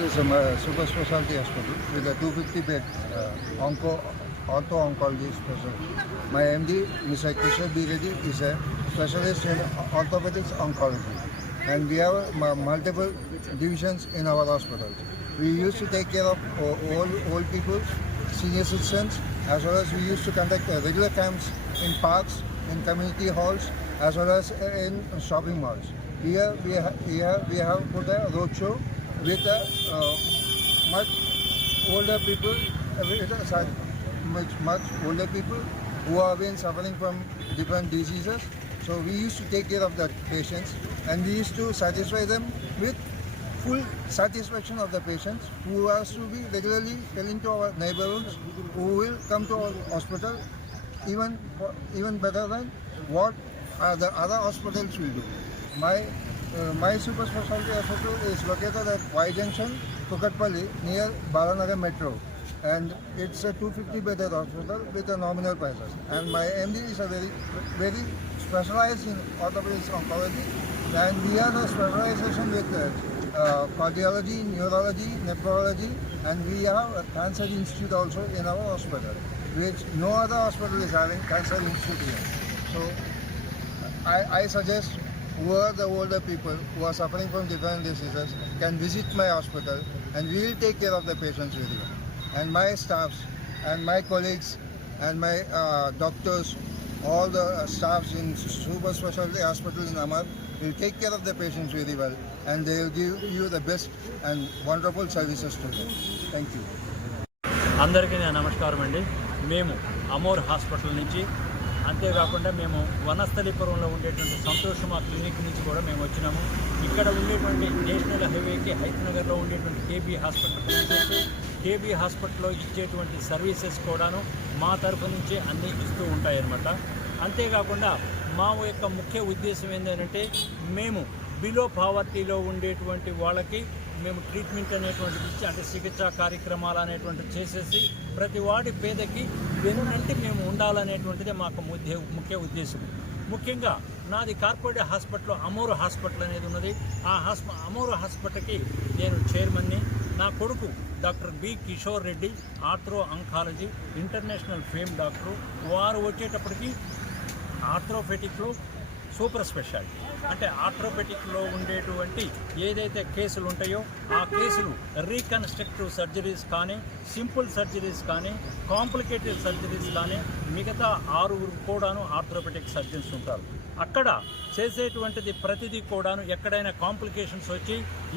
It's a super specialty hospital with a 250-bed ortho-oncology specialty. My MD, Mr. Kishore B. Reddy, is a specialist in orthopedics oncology, and we have multiple divisions in our hospitals. We used to take care of old people, senior citizens, as well as we used to conduct regular camps in parks, in community halls, as well as in shopping malls. Here we have put a roadshow with much older people, much older people who have been suffering from different diseases. So we used to take care of the patients, and we used to satisfy them with full satisfaction of the patients who has to be regularly telling to our neighborhoods, who will come to our hospital even better than what the other hospitals will do. My super specialty hospital is located at Y Junction, Kukatpalli, near Balanagar Metro, and it's a 250-bedded hospital with a nominal prices. And my MD is a very specialized in orthopedics oncology, and we have a specialization with cardiology, neurology, nephrology, and we have a cancer institute also in our hospital, which no other hospital is having cancer institute here. So I suggest who the older people who are suffering from different diseases can visit my hospital, and we will take care of the patients very well. And my staffs and my colleagues and my doctors, all the staffs in super specialty hospital in Amar will take care of the patients very well, and they will give you the best and wonderful services to them. Thank you. అందరికీ నమస్కారం అండి. మేము Amor hospital నుంచి, అంతేకాకుండా మేము వనస్థలిపురంలో ఉండేటువంటి సంతోషమా clinic నుంచి కూడా మేము వచ్చినాము. ఇక్కడ ఉండేటువంటి నేషనల్ హైవేకి హైదరాబాద్లో ఉండేటువంటి కేబీ హాస్పిటల్, కేబీ హాస్పిటల్లో ఇచ్చేటువంటి సర్వీసెస్ కూడాను మా తరఫు నుంచి అన్నీ ఇస్తూ ఉంటాయన్నమాట. అంతేకాకుండా మా యొక్క ముఖ్య ఉద్దేశం ఏంటంటే, మేము బిలో పావర్టీలో ఉండేటువంటి వాళ్ళకి మేము ట్రీట్మెంట్ అనేటువంటిది ఇచ్చి, అంటే చికిత్సా కార్యక్రమాలు అనేటువంటిది చేసేసి ప్రతి వాడి పేదకి వెనునంటి మేము ఉండాలనేటువంటిదే మాకు ముఖ్య ఉద్దేశం. ముఖ్యంగా నాది కార్పొరేట్ హాస్పిటల్ అమోర్ హాస్పిటల్ అనేది ఉన్నది. ఆ అమోర్ హాస్పిటల్కి నేను చైర్మన్ని. నా కొడుకు doctor B Kishore Reddy, arthro oncology international fame doctor. వారు వచ్చేటప్పటికి ఆర్థ్రోపెటిక్లో సూపర్ స్పెషాలిటీ, అంటే ఆర్థ్రోపెటిక్లో ఉండేటువంటి ఏదైతే కేసులు ఉంటాయో ఆ కేసులు రీకన్స్ట్రక్టివ్ సర్జరీస్ కానీ, సింపుల్ సర్జరీస్ కానీ, కాంప్లికేటెడ్ సర్జరీస్ కానీ, మిగతా 6 కూడాను ఆర్థ్రోపెటిక్ సర్జన్స్ ఉంటారు. అక్కడ చేసేటువంటిది ప్రతిదీ కూడాను ఎక్కడైనా కాంప్లికేషన్స్ వచ్చి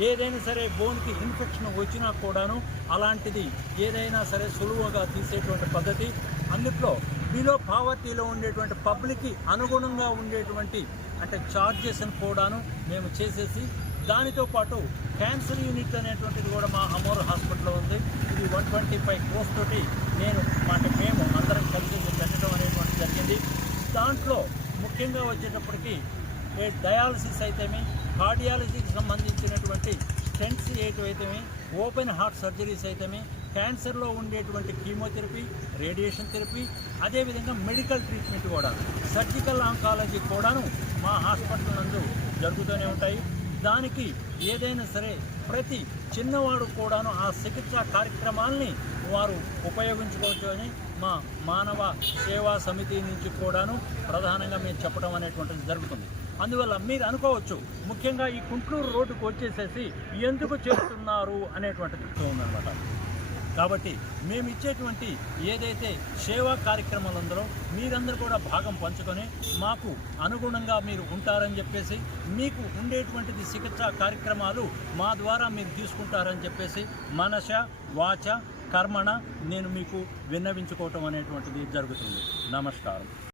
ఏదైనా సరే బోన్కి ఇన్ఫెక్షన్ వచ్చినా కూడాను అలాంటిది ఏదైనా సరే సులువుగా తీసేటువంటి పద్ధతి. అందులో బిలో పావర్టీలో ఉండేటువంటి పబ్లిక్కి అనుగుణంగా ఉండేటువంటి అంటే ఛార్జెస్ని కూడాను మేము చేసేసి, దానితో పాటు క్యాన్సర్ యూనిట్ అనేటువంటిది కూడా మా అమోర్ హాస్పిటల్లో ఉంది. ఇది 125 crores తోటి మేము అందరం కలిసి పెట్టడం అనేటువంటి జరిగింది. దాంట్లో ముఖ్యంగా వచ్చేటప్పటికి డయాలసిస్ అయితేమి, కార్డియాలజీకి సంబంధించినటువంటి స్టెంట్స్ ఏవైతేమి, ఓపెన్ హార్ట్ సర్జరీస్ అయితేమి, క్యాన్సర్లో ఉండేటువంటి కీమోథెరపీ, రేడియేషన్ థెరపీ, అదేవిధంగా మెడికల్ ట్రీట్మెంట్ కూడా, సర్జికల్ ఆంకాలజీ కూడాను మా హాస్పిటల్ నందు జరుగుతూనే ఉంటాయి. దానికి ఏదైనా సరే ప్రతి చిన్నవాడు కూడాను ఆ చికిత్సా కార్యక్రమాల్ని వారు ఉపయోగించుకోవచ్చు అని మా మానవ సేవా సమితి నుంచి కూడాను ప్రధానంగా మేము చెప్పడం అనేటువంటిది జరుగుతుంది. అందువల్ల మీరు అనుకోవచ్చు, ముఖ్యంగా ఈ కుంట్లూరు రోడ్డుకు వచ్చేసేసి ఎందుకు చేస్తున్నారు అనేటువంటిది ఉందన్నమాట. కాబట్టి మేము ఇచ్చేటువంటి ఏదైతే సేవా కార్యక్రమాలు ఉందో మీరందరూ కూడా భాగం పంచుకొని మాకు అనుగుణంగా మీరు ఉంటారని చెప్పేసి, మీకు ఉండేటువంటిది చికిత్సా కార్యక్రమాలు మా ద్వారా మీరు తీసుకుంటారని చెప్పేసి మనస వాచ కర్మణ నేను మీకు విన్నవించుకోవటం అనేటువంటిది జరుగుతుంది. నమస్కారం.